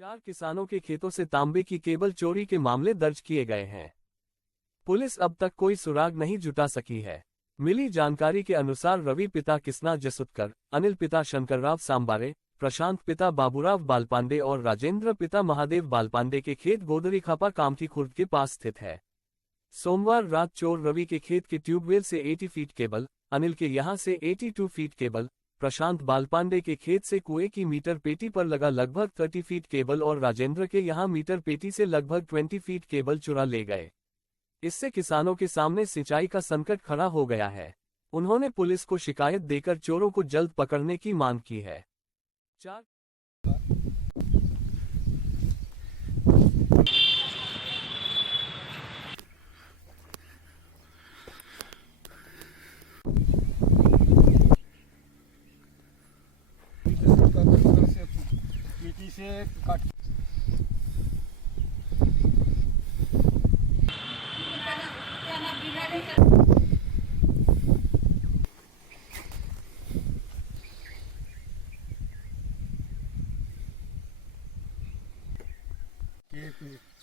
4 किसानों के खेतों से तांबे की केबल चोरी के मामले दर्ज किए गए हैं। पुलिस अब तक कोई सुराग नहीं जुटा सकी है। मिली जानकारी के अनुसार रवि पिता किसना जसुतकर, अनिल पिता शंकरराव सांबारे, प्रशांत पिता बाबूराव बालपांडे और राजेंद्र पिता महादेव बालपांडे के खेत गोदरीखापा कामठी खुर्द के पास स्थित है। सोमवार रात चोर रवि के खेत के ट्यूबवेल से 80 फीट केबल, अनिल के यहां से 82 फीट केबल, प्रशांत बालपांडे के खेत से कुएं की मीटर पेटी पर लगा लगभग 30 फीट केबल और राजेंद्र के यहां मीटर पेटी से लगभग 20 फीट केबल चुरा ले गए। इससे किसानों के सामने सिंचाई का संकट खड़ा हो गया है। उन्होंने पुलिस को शिकायत देकर चोरों को जल्द पकड़ने की मांग की है। 4 मिट्टी से काट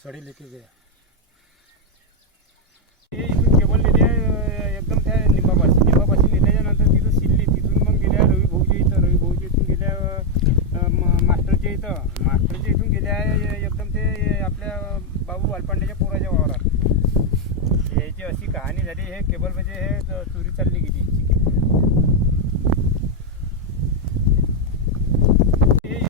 सड़ी लेके गया। हे इथून केबल नेले एकदम त्या निंबापाशी नेल्याच्यानंतर तिथं शिल्ली, तिथून मग गेल्या रवी भाऊच्या इथून गेल्या मास्टरच्या इथून गेल्या एकदम ते आपल्या बाबू बालपांड्याच्या पोराच्या वावरात। याची अशी कहाणी झाली। हे केबल म्हणजे हे चोरी चालली गेली।